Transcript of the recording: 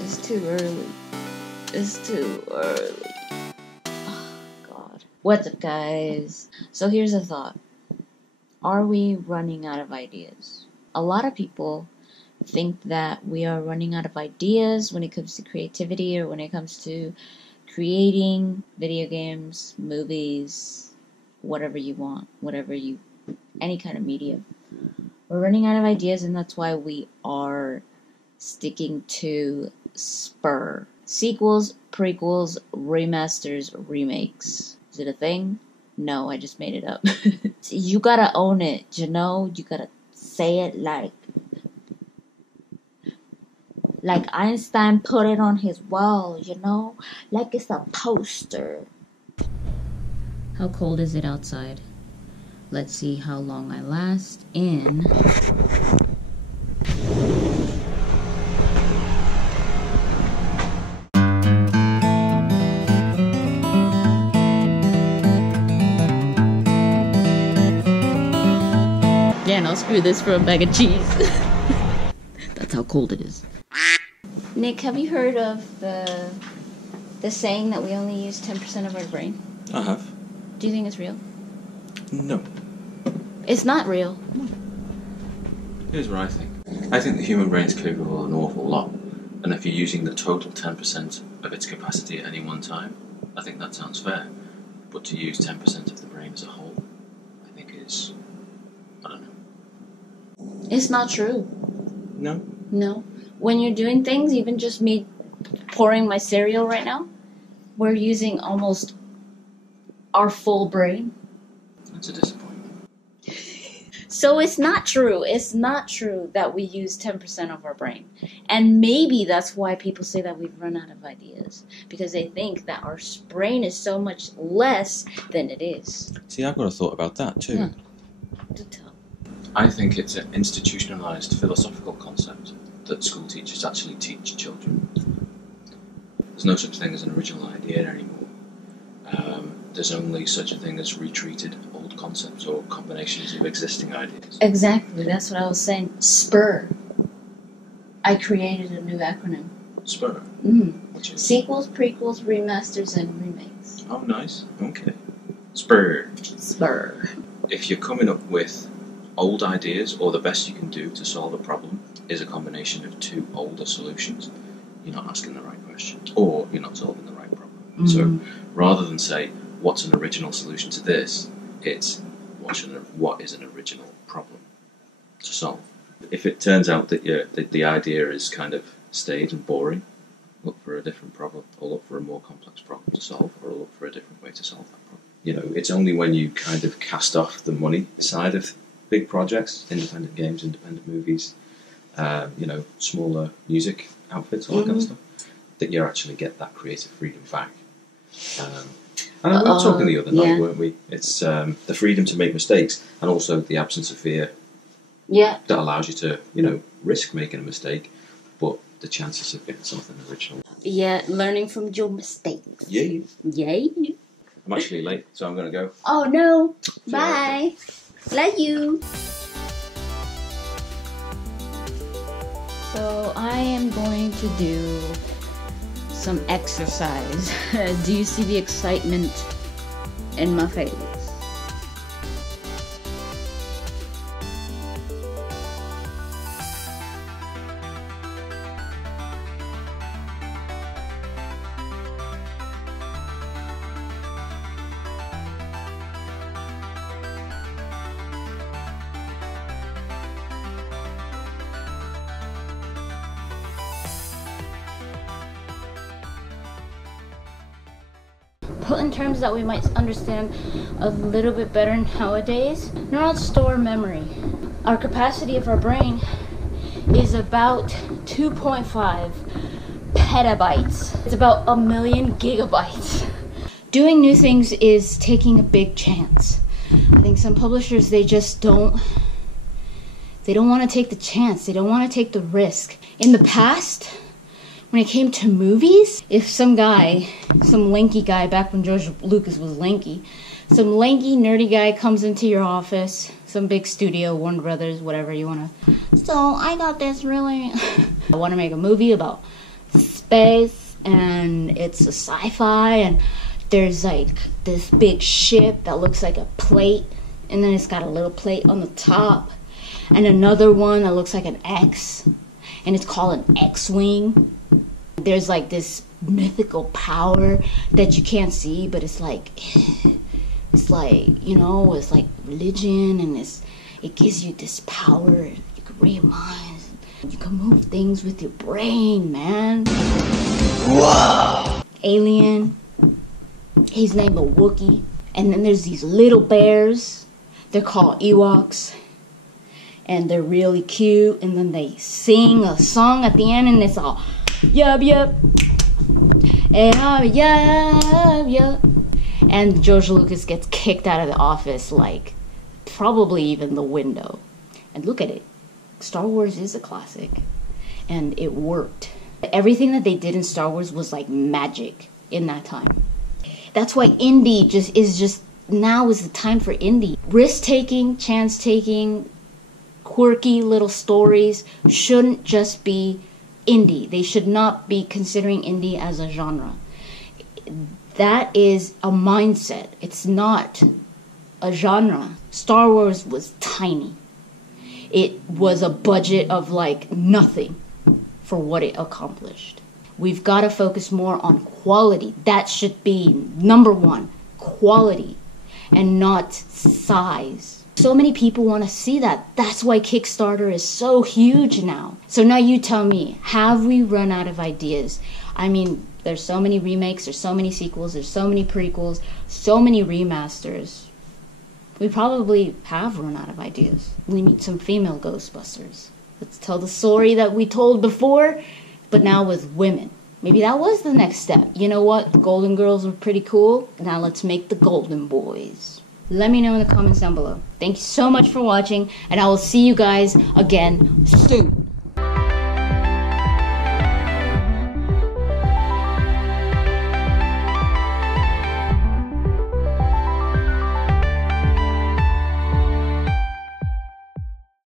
It's too early. It's too early. Oh, God. What's up, guys? So here's a thought. Are we running out of ideas? A lot of people think that we are running out of ideas when it comes to creativity or when it comes to creating video games, movies, whatever you want, any kind of media. We're running out of ideas, and that's why we are sticking to spur. Sequels, prequels, remasters, remakes. Is it a thing? No, I just made it up. You gotta own it, you know? You gotta say it like Einstein put it on his wall, you know? Like it's a poster. How cold is it outside? Let's see how long I last in. Yeah, no, screw this for a bag of cheese. That's how cold it is. Nick, have you heard of the saying that we only use 10% of our brain? I have. Do you think it's real? No. It's not real. Here's what I think. I think the human brain is capable of an awful lot, and if you're using the total 10% of its capacity at any one time, I think that sounds fair. But to use 10% of the brain as a whole, I think is, I don't know. It's not true. No? No. When you're doing things, even just me pouring my cereal right now, we're using almost our full brain. That's a disappointment. So it's not true. It's not true that we use 10% of our brain. And maybe that's why people say that we've run out of ideas. Because they think that our brain is so much less than it is. See, I've got a thought about that too. Yeah. Do tell. I think it's an institutionalized philosophical concept that school teachers actually teach children. There's no such thing as an original idea anymore. There's only such a thing as retreated old concepts or combinations of existing ideas. Exactly, that's what I was saying. SPUR. I created a new acronym. SPUR? Which is? Sequels, prequels, remasters, and remakes. Oh, nice. Okay. SPUR. SPUR. If you're coming up with old ideas, or the best you can do to solve a problem is a combination of two older solutions, you're not asking the right question, or you're not solving the right problem. So rather than say, what's an original solution to this, it's what is an original problem to solve. If it turns out that the idea is kind of staid and boring, look for a different problem, or look for a more complex problem to solve, or look for a different way to solve that problem. You know, it's only when you kind of cast off the money side of big projects, independent games, independent movies, smaller music outfits, all that kind of stuff, that you actually get that creative freedom back. And we were talking the other night, weren't we? It's the freedom to make mistakes, and also the absence of fear. Yeah. That allows you to, risk making a mistake, but the chances of getting something original. Yeah, learning from your mistakes. Yay. Yay. I'm actually late, so I'm going to go. Oh, no. Bye. Love you. So I am going to do some exercise. Do you see the excitement in my face? Put in terms that we might understand a little bit better nowadays, neurons store memory. Our capacity of our brain is about 2.5 petabytes. It's about 1 million gigabytes. Doing new things is taking a big chance. I think some publishers, they just don't want to take the chance. They don't want to take the risk. In the past, when it came to movies, if some lanky guy, back when George Lucas was lanky, some lanky, nerdy guy comes into your office, some big studio, Warner Brothers, whatever you want to. So I got this really. I want to make a movie about space, and it's a sci-fi, and there's like this big ship that looks like a plate, and then it's got a little plate on the top, and another one that looks like an X, and it's called an X-Wing. There's like this mythical power that you can't see, but it's like, you know, it's like religion, and it gives you this power. You can read minds. You can move things with your brain, man. Whoa! Alien. He's named a Wookiee. And then there's these little bears. They're called Ewoks. And they're really cute. And then they sing a song at the end, and it's all yup, yup. Yup, yup. And George Lucas gets kicked out of the office, like, probably even the window. And look at it. Star Wars is a classic. And it worked. Everything that they did in Star Wars was like magic in that time. That's why indie now is the time for indie. Risk-taking, chance-taking, quirky little stories shouldn't just be indie. They should not be considering indie as a genre. That is a mindset. It's not a genre. Star Wars was tiny. It was a budget of like nothing for what it accomplished. We've got to focus more on quality. That should be number one, quality, and not size. So many people want to see that. That's why Kickstarter is so huge now. So now you tell me, have we run out of ideas? I mean, there's so many remakes, there's so many sequels, there's so many prequels, so many remasters. We probably have run out of ideas. We need some female Ghostbusters. Let's tell the story that we told before, but now with women. Maybe that was the next step. You know what? The Golden Girls were pretty cool. Now let's make the Golden Boys. Let me know in the comments down below. Thank you so much for watching, and I will see you guys again soon.